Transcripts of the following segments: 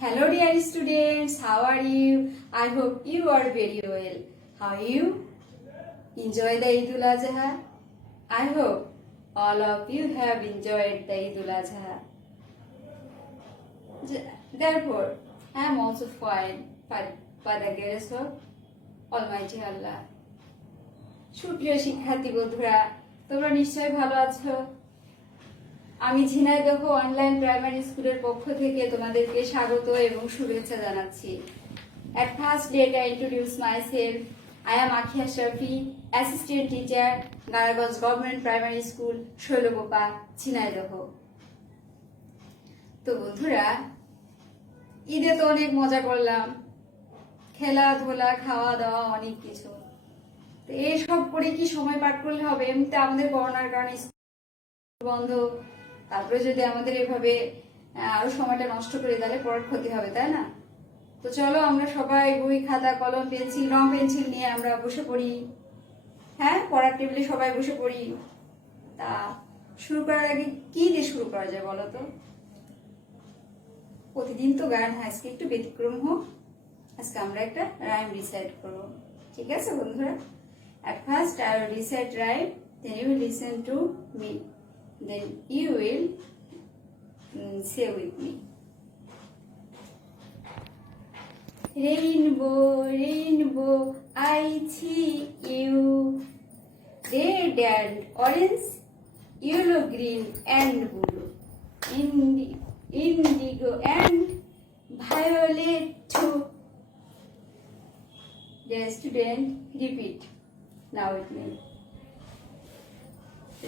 Hello dear students, how are you? I hope you are very well. How are you? Enjoy the Eid Adha? I hope all of you have enjoyed the Eid Adha. Therefore, I am also fine by the grace of Almighty Allah. সুপ্রিয় শিক্ষার্থী বন্ধুরা, তোমরা নিশ্চয়ই ভালো আছো। আমি Jhenaidah online primary স্কুলের পক্ষ থেকে তোমাদেরকে স্বাগত এবং শুভেচ্ছা জানাচ্ছি। At first let I introduce myself. I am Akhia Shafi, assistant teacher, Garaganj Government Primary School, Shailkupa, Jhenaidah. তো বন্ধুরা, ঈদে তো অনেক মজা করলাম, খেলাধুলা, খাওয়া দাওয়া, অনেক কিছু। তো এইসব করে কি সময় পার করলে হবে? এমনিতে আমাদের করোনার কারণে বন্ধ, তারপরে যদি আমাদের এভাবে আরো সময়টা নষ্ট করে তাহলে পড়ার ক্ষতি হবে, তাই না? তো চলো আমরা সবাই বই, খাতা, কলম, পেন্সিল, রং পেন্সিল নিয়ে আমরা বসে পড়ি। হ্যাঁ, পড়ার টেবিলে সবাই বসে পড়ি। তা শুরু করার আগে কি দিয়ে শুরু করা যায় বলো তো? প্রতিদিন তো গান হয়, আজকে একটু ব্যতিক্রম হোক। আজকে আমরা একটা রাইম রিসাইট করবো, ঠিক আছে বন্ধুরা? At first I will recite rhyme, then you will listen to me, then you will say with me. Rainbow, rainbow, I see you. Red and orange, yellow, green and blue. Indigo and violet too. The student repeat now with me.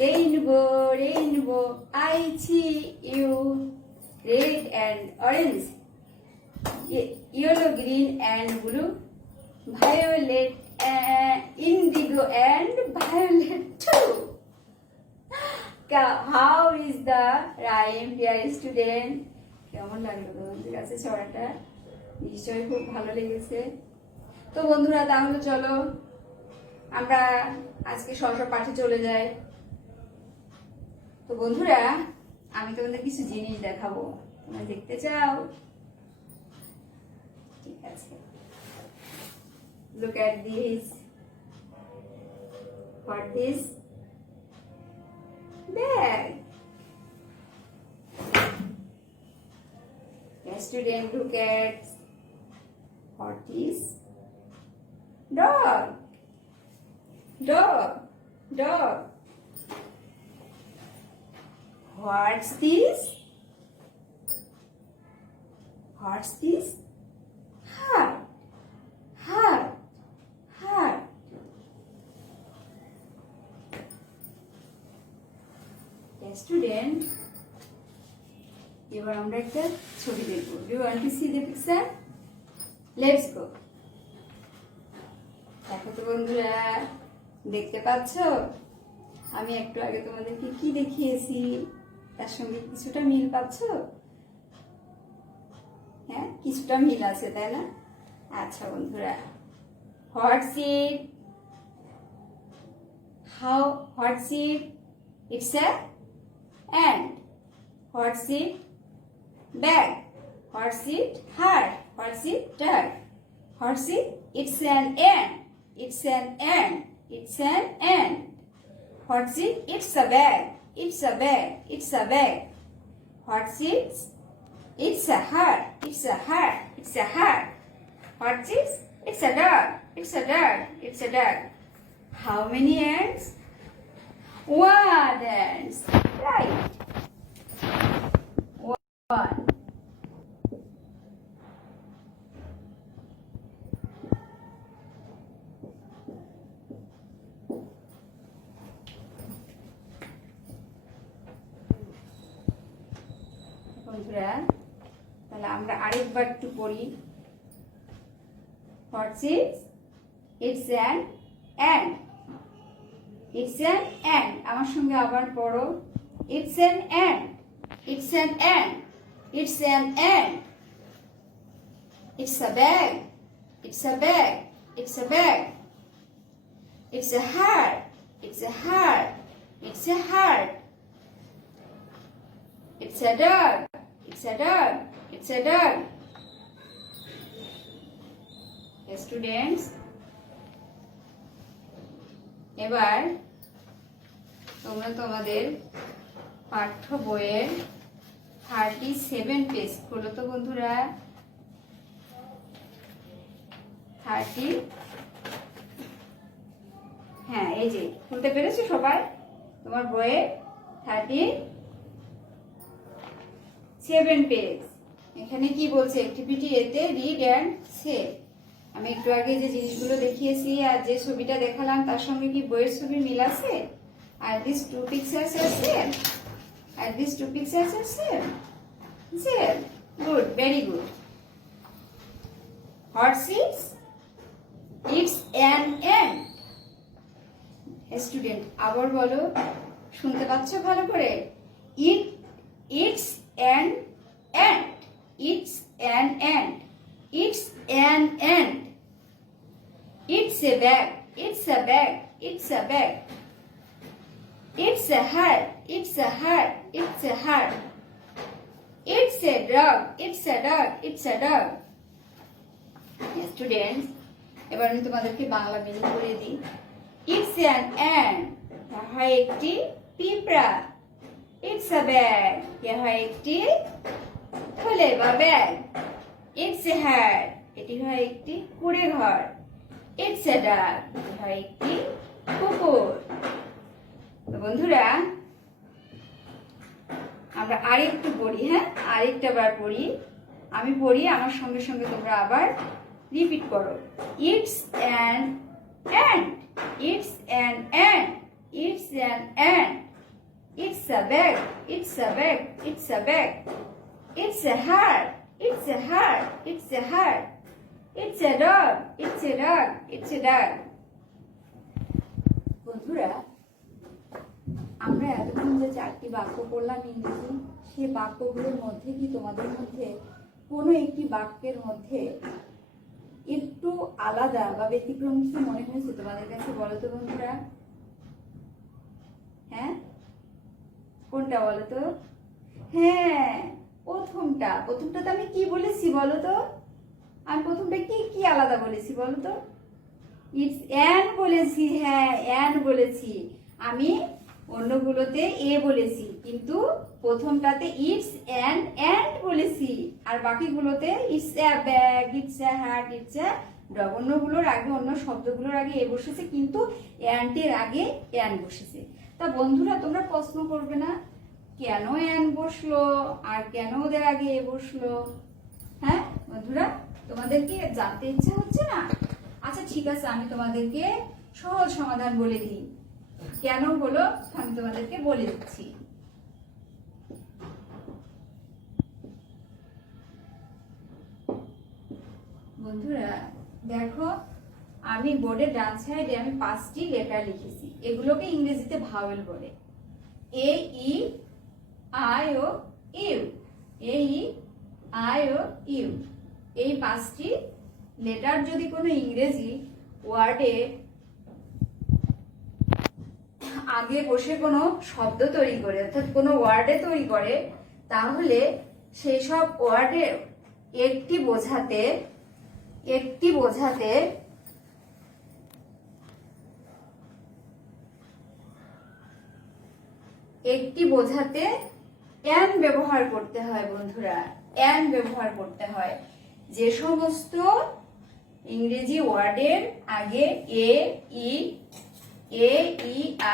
Rainbow, rainbow, I see you. Red and orange, yellow, green and blue. Violet, indigo and violet too. How is the rhyme, dear student? কেমন লাগলো তোমাদের কাছে ছড়াটা? নিশ্চয়ই খুব ভালো লেগেছে। তো বন্ধুরা, তাহলে চলো আমরা আজকে সরসর পাঠে চলে যাই। তো বন্ধুরা, আমি তোমাদের কিছু জিনিস দেখাবো, তোমরা দেখতে চাও? ঠিক আছে, look at this. What is bag? Student, look at what is dog. Dog, dog. What's this? What's this? Heart, heart, heart. Student, এবার আমরা একটা ছবি দেখব। Do you want to see the picture? Let's go. দেখো তো বন্ধুরা, দেখতে পাচ্ছ? আমি একটু আগে তোমাদেরকে কি দেখিয়েছি তার সঙ্গে কিছুটা মিল পাচ্ছ? হ্যাঁ, কিছুটা মিল আছে, তাই না? আচ্ছা বন্ধুরা, what's it? What's it? It's a ant. What's it? Bag. What's it? Heart. What's it? Duck. What's it? It's an ant. It's an ant. It's an ant. What's it? It's a bag. It's a bag. It's a bag. What's it? It's a heart. It's a heart. It's a heart. What's it? It's a dog. It's a dog. It's a dog. How many ants? One ant. Right. One. বন্ধুরা, তাহলে আমরা আরেকবার একটু পড়ি। What's it? It's an ant. It's an ant. আমার সঙ্গে আবার পড়ো। It's an ant. It's an ant. It's an ant. It's a bag. It's a bag. It's a bag. It's a heart. It's a heart. It's a heart. It's a dog. It's a dog. It's a dog. Students, এবার তোমরা তোমাদের পাঠ্য বইয়ের 37 page খোলো তো বন্ধুরা। 30, হ্যাঁ এই যে খুলতে পেরেছো সবাই তোমার বইয়ে 37 পেজ। এখানে কি বলছে, অ্যাক্টিভিটি এতে রিড অ্যান্ড সে। আমি একটু আগে যে জিনিসগুলো দেখিয়েছি আর যে ছবিটা দেখালাম তার সঙ্গে কি বইয়ের ছবি মিল আছে? আর this two pictures are same, আর this two pictures are same, same, good, very good. Horse it's an ant. Student আবার বলো, শুনতে পাচ্ছ ভালো করে? It's an ant. It's an ant. It's an ant. It's a bag. It's a bag. It's a bag. It's a heart. It's a heart. It's a heart. It's a dog. It's a dog. It's a dog. Students, এবার আমি তোমাদেরকে Bangla meaning করে দিই। It's an ant, হয় একটি পিঁপড়া। It's a bag, হয় একটি থলে বা ব্যাগ। ইটস এ হ্যাট, এটি হয় একটি কুঁড়ে ঘর। ইটস এ ডগ, হয় একটি কুকুর। তো বন্ধুরা আমরা আরেকটু পড়ি, হ্যাঁ আরেকটা বার পড়ি, আমি পড়ি, আমার সঙ্গে সঙ্গে তোমরা আবার রিপিট করো। It's an ant, it's an ant, it's an ant, it's a bag, it's a bag, it's a bag, it's a heart, it's a heart, it's a heart, it's a dog, it's a dog, it's a dog. বন্ধুরা আমরা এতক্ষণ যে 4টি বাক্য পড়লাম ইংরেজি, সেই বাক্যগুলোর মধ্যে কি তোমাদের মধ্যে কোনো একটি বাক্যের মধ্যে একটু আলাদা বা ব্যতিক্রম কি মনে হয়েছে তোমাদের কাছে? বলো তো বন্ধুরা, হ্যাঁ কোনটা বলো তো? হ্যাঁ প্রথমটা। প্রথমটাতে আমি কি বলেছি বলো তো? আমি প্রথমটা কি কি আলাদা বলেছি বলো তো? ইটস অ্যান বলেছি, হ্যাঁ অ্যান বলেছি। আমি অন্যগুলোতে এ বলেছি, কিন্তু প্রথমটাতে ইটস অ্যান অ্যান্ট বলেছি, আর বাকিগুলোতে it's a bag, it's a hat, it's a dog. অন্যগুলোর আগে, অন্য শব্দগুলোর আগে এ বসেছে, কিন্তু অ্যান্টের আগে অ্যান বসেছে। তা বন্ধুরা তোমরা প্রশ্ন করবে না কেন অ্যান বসলো আর কেন ওদের আগে এ বসলো? হ্যাঁ বন্ধুরা, তোমাদের কি জানতে ইচ্ছা হচ্ছে না? আচ্ছা ঠিক আছে, আমি তোমাদেরকে সহজ সমাধান বলে দিই। কেন হলো আমি তোমাদেরকে বলে দিচ্ছি। বন্ধুরা দেখো, আমি বোর্ডের ডান সাইডে আমি 5টি লেটার লিখেছি, এগুলোকে ইংরেজিতে ভাওয়েল বলে। A E I O U, A E I O U. এই 5টি লেটার যদি কোনো ইংরেজি ওয়ার্ডে আগে বসে কোনো শব্দ তৈরি করে, অর্থাৎ কোনো ওয়ার্ডে তৈরি করে, তাহলে সেই সব ওয়ার্ডের একটি বোঝাতে অ্যান ব্যবহার করতে হয় বন্ধুরা, অ্যান ব্যবহার করতে হয়। যে সমস্ত ইংরেজি ওয়ার্ডের আগে এ ই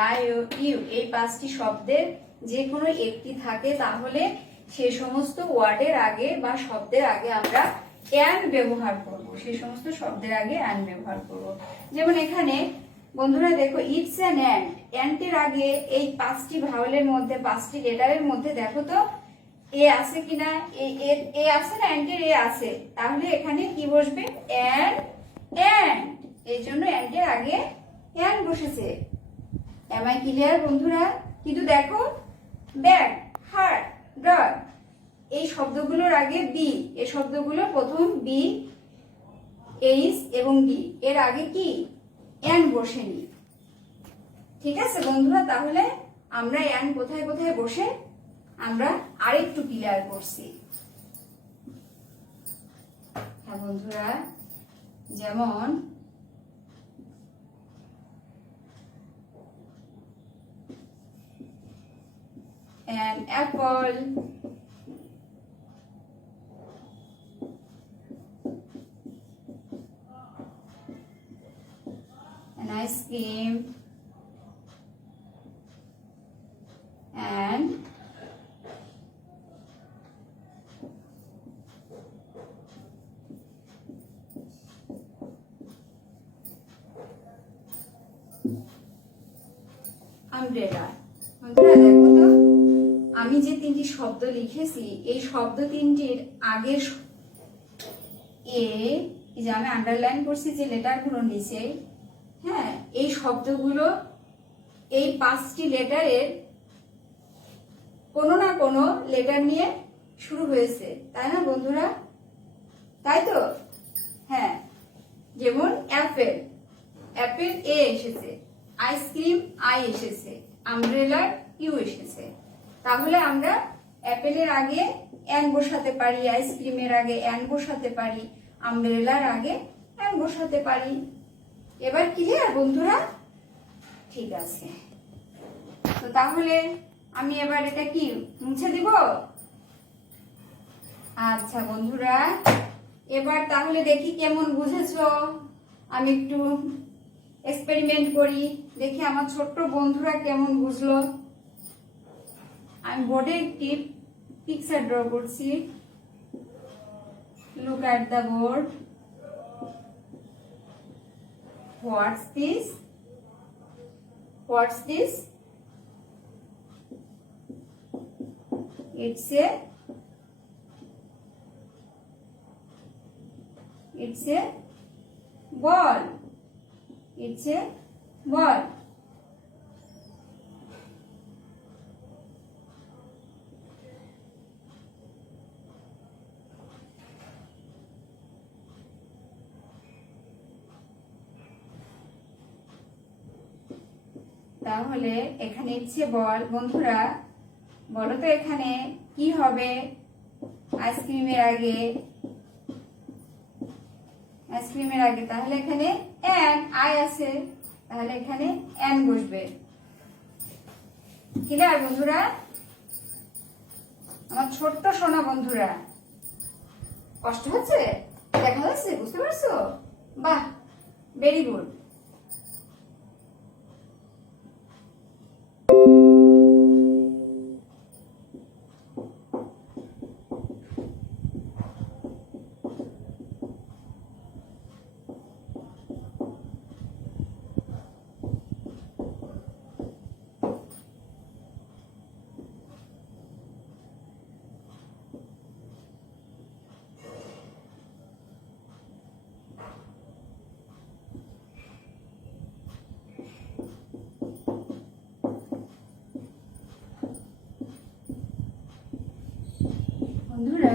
আই ও ইউ এই 5টি শব্দের যে কোনো একটি থাকে, তাহলে সেই সমস্ত ওয়ার্ডের আগে বা শব্দের আগে আমরা অ্যান ব্যবহার করব, সেই সমস্ত শব্দের আগে অ্যান ব্যবহার করব। যেমন এখানে বন্ধুরা দেখো, ইটস অ্যান অ্যান্ট, অ্যান্টের আগে এই 5টি ভাওয়েলের মধ্যে, 5টি লেটারের মধ্যে দেখো তো এ আছে কিনা? এ আছে না? অ্যান্টের এ আছে, তাহলে এখানে কি বসবে? An ant. এই জন্য অ্যান্টের আগে অ্যান বসেছে। এম আই ক্লিয়ার বন্ধুরা? কিন্তু দেখো ব্যাগ, হার্ট, ডগ এই শব্দগুলোর আগে বি, এই শব্দগুলো প্রথম বি, এইচ এবং বি, এর আগে কি অ্যান বসেনি। ঠিক আছে বন্ধুরা, তাহলে আমরা অ্যান কোথায় কোথায় বসে আমরা আরেকটু ক্লিয়ার করছি। হ্যাঁ বন্ধুরা, যেমন an apple, an ice cream, and umbrella. বন্ধুরা দেখো তো, আমি যে তিনটি শব্দ লিখেছি এই শব্দ তিনটির আগের এই যে আমি আন্ডারলাইন করছি যে লেটারগুলো নিচে, হ্যাঁ, এই শব্দগুলো এই 5টি লেটারের কোনো না কোনো লেটার নিয়ে শুরু হয়েছে, তাই না বন্ধুরা? তাই তো? হ্যাঁ, যেমন অ্যাপেল, অ্যাপেল এ এসেছে, আইসক্রিম আই এসেছে, আমব্রেলার ইউ এসেছে। তাহলে আমরা অ্যাপেলের আগে অ্যান বসাতে পারি, আইসক্রিমের আগে অ্যান বসাতে পারি, আমব্রেলার আগে অ্যান বসাতে পারি। এবার ক্লিয়ার বন্ধুরা? ঠিক আছে, তো তাহলে আমি এবার এটা কি মুছে দিব? আচ্ছা বন্ধুরা, এবার তাহলে দেখি কেমন বুঝেছো। আমি একটু এক্সপেরিমেন্ট করি, দেখি আমার ছোট্ট বন্ধুরা কেমন বুঝলো। আমি বোর্ডে একটি পিকচার ড্র করছি। Look at the board. What's this? What's this? It's a ball. It's a ball. তাহলে এখানে ইচ্ছে বল। বন্ধুরা বলো তো এখানে কি হবে? আইসক্রিমের আগে, আইসক্রিমের আগে তাহলে এখানে অ্যান, আই আছে, তাহলে এখানে অ্যান বসবে। ক্লিয়ার বন্ধুরা? আমার ছোট্ট সোনা বন্ধুরা, কষ্ট হচ্ছে? দেখা যাচ্ছে? বুঝতে পারছো? বাহ, ভেরি গুড। বন্ধুরা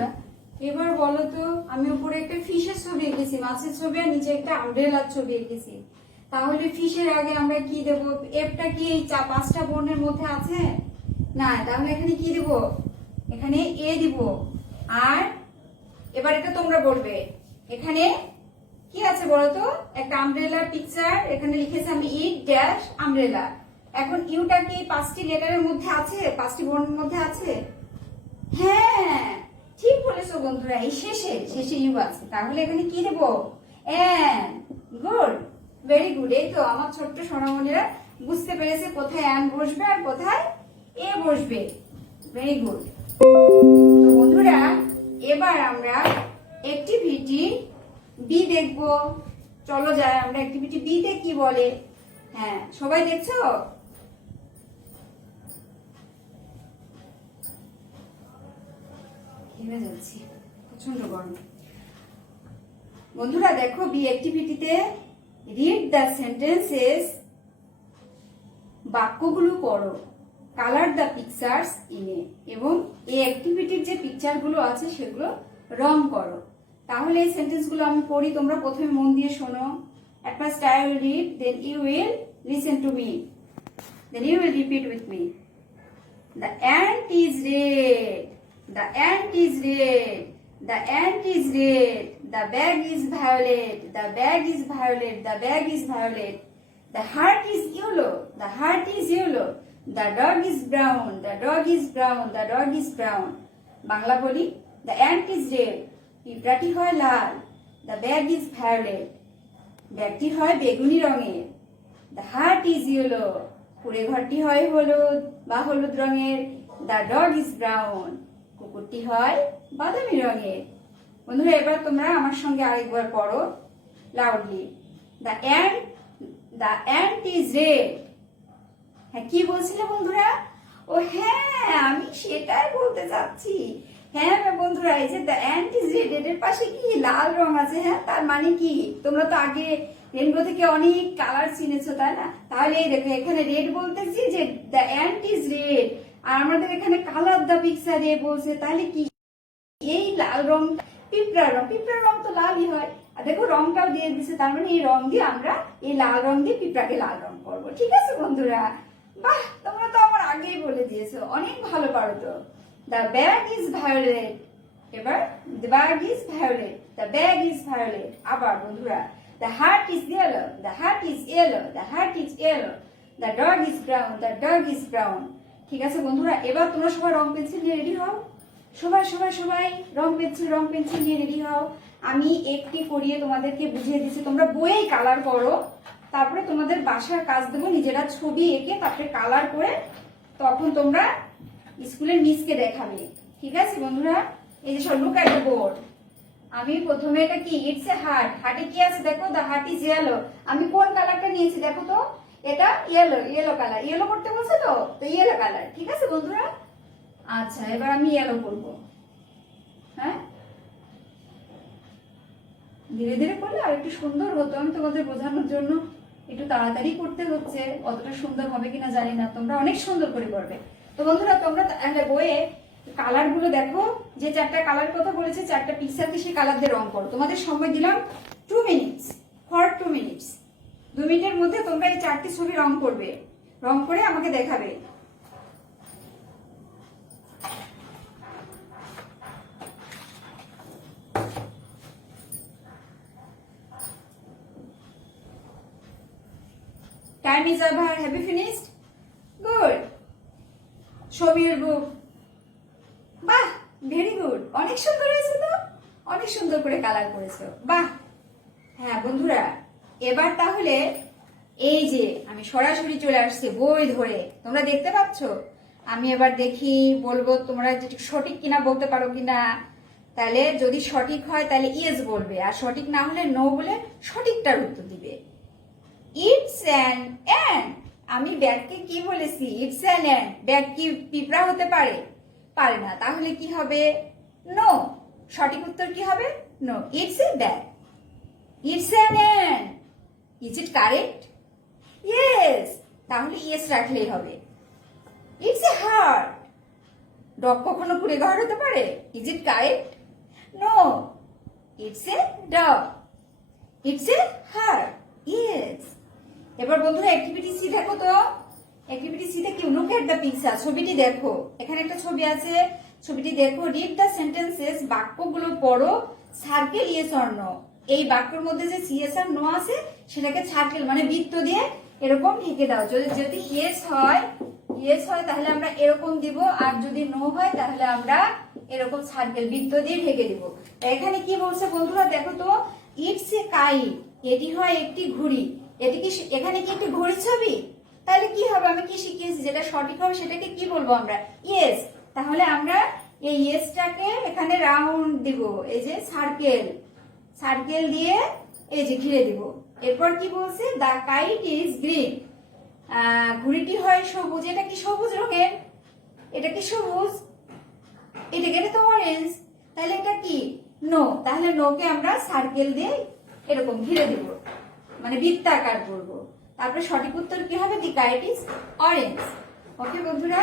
এবার বলো তো, আমি উপরে একটা ফিশের ছবি এঁকেছি, মাছের ছবি, আর নিচে একটা আমব্রেলার ছবি এঁকেছি। তাহলে ফিশের আগে আমরা কি দেব? এফটা কি এই 5টা বর্ণের মধ্যে আছে? না, তাহলে এখানে কি দেব? এখানে এ দিব। আর এবার এটা তোমরা বলবে এখানে কি আছে বলো তো? একটা আমব্রেলার পিকচার, এখানে লিখেছি আমি ইট ড্যাশ আমব্রেলা। এখন ইউটা কি 5টি লেটারের মধ্যে আছে? 5টি বর্ণের মধ্যে আছে? হ্যাঁ, ঠিক বলেছো বন্ধুরা, এই শেষে শেষে ইউ আছে। তাহলে এখানে কি দেব? অ্যান। Good, very good. এই তো আমার ছোট্ট সোনামণিরা বুঝতে পেরেছে কোথায় অ্যান বসবে আর কোথায় এ বসবে। Very good. তো বন্ধুরা এবার আমরা অ্যাক্টিভিটি বি দেখব। চলো যাই আমরা অ্যাক্টিভিটি বি তে কি বলে। হ্যাঁ, সবাই দেখছো? যাচ্ছি, প্রচন্ড গরম। বন্ধুরা দেখো, বি অ্যাক্টিভিটিতে রিড দ্য সেন্টেন্সেস, বাক্যগুলো পড়ো, কালার দ্য পিকচার্স ইনে, এবং এই অ্যাক্টিভিটির যে পিকচারগুলো আছে সেগুলো রং করো। তাহলে এই সেন্টেন্সগুলো আমি পড়ি, তোমরা প্রথমে মন দিয়ে শোনো। At first I will read, then you will listen to me, then you will repeat with me. The ant is red. The ant is red. The ant is red. The bag is violet. The bag is violet. The bag is violet. The heart is yellow. The heart is yellow. The dog is brown. The dog is brown. The dog is brown. Bangla বলি, The ant is red. পিঁপড়াটি হয় লাল। The bag is violet. ব্যাগটি হয় বেগুনি রঙের। The heart is yellow. কুড়ে ঘরটি হয় হলুদ বা হলুদ রঙের। The dog is brown. কুকুরটি হয় বাদামি রঙের। বন্ধুরা এবার তোমরা আমার সঙ্গে আরেকবার পড়ো loudly. The ant is red. হ্যাঁ, কি বলছিলে বন্ধুরা? ও হ্যাঁ, আমি সেটাই বলতে চাচ্ছি। হ্যাঁ বন্ধুরা, এই যে দ্য অ্যান্ট ইজ রেড, এর পাশে কি লাল রং আছে। হ্যাঁ, তার মানে কি তোমরা তো আগে রেনবো থেকে অনেক কালার চিনেছো, তাই না? তাহলে এই দেখো, এখানে রেড বলতেছি যে দ্য অ্যান্ট ইজ রেড, আর আমাদের এখানে কালার দ্য পিকচার এ বলছে। তাহলে কি এই লাল রং পিঁপড়ার রং, পিঁপড়ার রং তো লালই হয়। আর দেখো রংটাও দিয়ে দিছে, তার মানে এই রং দিয়ে আমরা এই লাল রং দিয়ে পিঁপড়াকে লাল রং করবো। ঠিক আছে বন্ধুরা? বাহ, তোমরা তো আমার আগেই বলে দিয়েছো, অনেক ভালো পারো তো। The bag is violet. এবার the bag is violet. The bag is violet. আবার বন্ধুরা, the heart is yellow. The heart is yellow. The heart is yellow. The dog is brown. The dog is brown. ঠিক আছে বন্ধুরা, এবার তোমরা সবাই রং pencil নিয়ে রেডি হও। সবাই সবাই সবাই রং পেন্সিল নিয়ে রেডি হও। আমি একটি করিয়ে তোমাদেরকে বুঝিয়ে দিচ্ছি, তোমরা বইয়েই কালার করো। তারপরে তোমাদের বাসার কাজ দেবো, নিজেরা ছবি এঁকে তারপরে কালার করে তখন তোমরা স্কুলের মিসকে দেখাবে। ঠিক আছে বন্ধুরা? এই যে লুক এট দ্য বোর্ড। আমি প্রথমে এটা কি, ইটস এ হার্ট। হার্টে কি আছে দেখো, দ্য হার্ট ইজ ইয়েলো। আমি কোন কালারটা নিয়েছি দেখো তো, এটা ইয়েলো কালার। ইয়েলো করতে বলছে তো ইয়েলো কালার। ঠিক আছে বন্ধুরা? আচ্ছা, এবার আমি ইয়েলো করব। হ্যাঁ, ধীরে ধীরে করলে আর একটু সুন্দর হতো। আমি তোমাদের বোঝানোর জন্য একটু তাড়াতাড়ি করতে হচ্ছে, অতটা সুন্দর হবে কিনা জানি না। তোমরা অনেক সুন্দর করে করবে। তো বন্ধুরা, তোমরা বইয়ে কালার গুলো দেখো, যে চারটা কালার কথা বলেছে, চারটা পিকচারকে সেই কালার দিয়ে রং করো। তোমাদের সময় দিলাম 2 মিনিটস, ফর 2 মিনিটস। 2 মিনিটের মধ্যে তোমরা এই চারটি ছবি রং করবে, রং করে আমাকে দেখাবে। Time is over. Have you finished? Good. Show me your book. বাহ, ভেরি গুড। অনেক সুন্দর হয়েছে তো, অনেক সুন্দর করে কালার করেছো। বাহ। হ্যাঁ বন্ধুরা, এবার তাহলে এই যে আমি সরাসরি চলে আসছি বই ধরে, তোমরা দেখতে পাচ্ছ। আমি এবার দেখি, বলবো তোমরা যেটা সঠিক কিনা বলতে পারো কিনা। তাহলে যদি সঠিক হয় তাহলে ইয়েস বলবে, আর সঠিক না হলে নো বলে সঠিকটার উত্তর দিবে। It's an ant. আমি ব্যাগকে কি বলেছি? It's an ant. ব্যাগ কি পিঁপড়া হতে পারে? পারে না। তাহলে কি হবে? নো। সঠিক উত্তর কি হবে? No. It's a bag. It's an ant. Is it correct? Yes. তাহলে ইয়েস রাখলেই হবে। It's a heart. ডগ কখনো কুড়ে ঘর হতে পারে? Is it correct? No. It's a dog. It's a heart. Yes. এবার বন্ধুরা অ্যাক্টিভিটি সি দেখো তো। অ্যাক্টিভিটি সি তে কি, লুক এট দ্য পিকচার। ছবিটি দেখো, এখানে একটা ছবি আছে, ছবিটি দেখো। Read the sentences. বাক্যগুলো পড়ো। Circle yes or no. এই বাক্যের মধ্যে যে সিএস আর নো আছে সেটাকে সার্কেল মানে বৃত্ত দিয়ে এরকম ঢেকে দাও। যদি ইয়েস হয় তাহলে আমরা এরকম দিব, আর যদি নো হয় তাহলে আমরা এরকম সার্কেল বৃত্ত দিয়ে ঢেকে দিব। এখানে কি বলছে বন্ধুরা দেখো তো, ইটস এ কাইট। এটি হয় একটি ঘুড়ি। এটি কি, এখানে কি একটি ঘড়ির ছবি? তাহলে কি হবে, আমি কি শিখিয়েছি, যেটা সঠিক হবে সেটাকে কি বলবো আমরা? ইয়েস। তাহলে আমরা এই ইয়েসটাকে এখানে রাউন্ড দিব, এই যে সার্কেল দিয়ে এই যে ঘিরে দিব। এরপর কি বলছে, দ্য কাইট ইজ গ্রিন। ঘুড়িটি হয় সবুজ। এটা কি সবুজ রঙের? এটা কি সবুজ? এটা তো অরেঞ্জ। তাহলে এটা কি? নো। তাহলে নোকে আমরা সার্কেল দিয়ে এরকম ঘিরে দিব, মানে বৃত্তাকার করবো। তারপরে সঠিক উত্তর কি হবে? The kite is orange. Okay বন্ধুরা,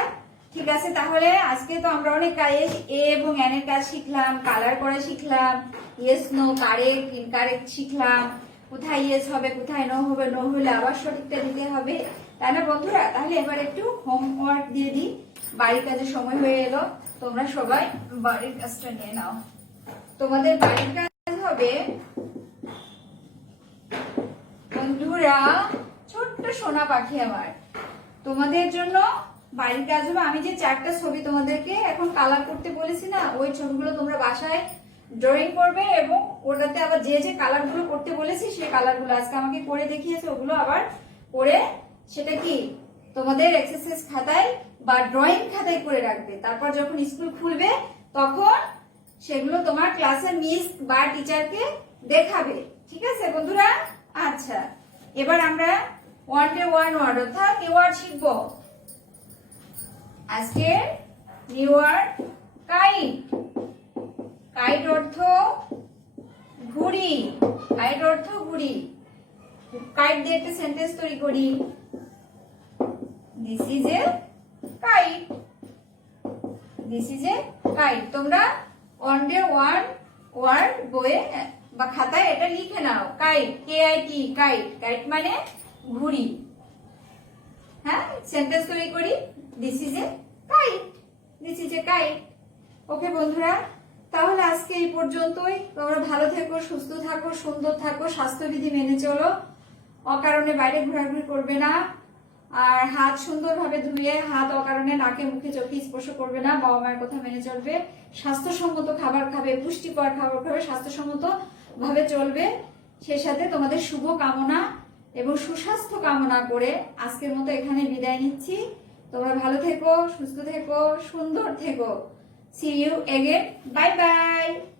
ঠিক আছে। তাহলে আজকে তো আমরা অনেক কাজ, এ এবং এন এর কাজ শিখলাম, কালার করা শিখলাম, ইয়েস নো, কারেক্ট ইনকারেক্ট শিখলাম, কোথায় ইয়েস হবে কোথায় নো হবে, নো হলে আবার সঠিকটা দিতে হবে, তাই না বন্ধুরা? তাহলে এবার একটু হোমওয়ার্ক দিয়ে দিই, বাড়ির কাজের সময় হয়ে এলো। তোমরা সবাই বাড়ির কাজটা নিয়ে নাও। তোমাদের বাড়ির কাজ হবে বন্ধুরা, ছোট্ট সোনা পাখি আমার, তোমাদের জন্য বাড়ির কাজ হবে। আমি যে 4টা ছবি তোমাদেরকে এখন কালার করতে বলেছি না, ওই ছবিগুলো তোমরা বাসায় ড্রয়িং করবে এবং ওটাতে আবার যে যে কালারগুলো করতে বলেছি সেই কালারগুলো আজকে আমাকে করে দেখিয়েছে, ওগুলো আবার করে সেটা কি তোমাদের এক্সারসাইজ খাতায় বা ড্রয়িং খাতায় করে রাখবে। তারপর যখন স্কুল খুলবে তখন সেগুলো তোমার ক্লাসের মিস বা টিচারকে দেখাবে। ঠিক আছে বন্ধুরা? আচ্ছা, এবার আমরা ওয়ান ডে ওয়ান ওয়ার্ড অর্থাৎ নিউ ওয়ার্ড শিখবো। আজকে নিউ ওয়ার্ড কাইট। কাইট অর্থ ঘুড়ি। কাইট অর্থ ঘুড়ি। কাইট দিয়ে একটা সেন্টেন্স তৈরি করি। This is a kite. This is a kite. তোমরা ওয়ান ডে ওয়ান ওয়ার্ড বইয়ে বা খাতায় এটা লিখে নাও। Kite, KIT, kite. কাইট মানে ঘুড়ি। হ্যাঁ, সেন্টেন্স তৈরি করি। This is a kite. This is a kite. Okay বন্ধুরা, তাহলে আজকে এই পর্যন্তই। তোমরা ভালো থেকো, সুস্থ থাকো, সুন্দর থাকো, স্বাস্থ্যবিধি মেনে চলো, অকারণে বাইরে ঘোরাঘুরি করবে না, আর হাত সুন্দরভাবে ধুয়ে হাত অকারণে নাকে মুখে চোখে স্পর্শ করবে না, বাবা মায়ের কথা মেনে চলবে, স্বাস্থ্যসম্মত খাবার খাবে, পুষ্টিকর খাবার খাবে, স্বাস্থ্যসম্মত ভাবে চলবে। সেই সাথে তোমাদের শুভ কামনা এবং সুস্বাস্থ্য কামনা করে আজকের মতো এখানে বিদায় নিচ্ছি। তোমরা ভালো থেকো, সুস্থ থেকো, সুন্দর থেকো। See you again. Bye bye.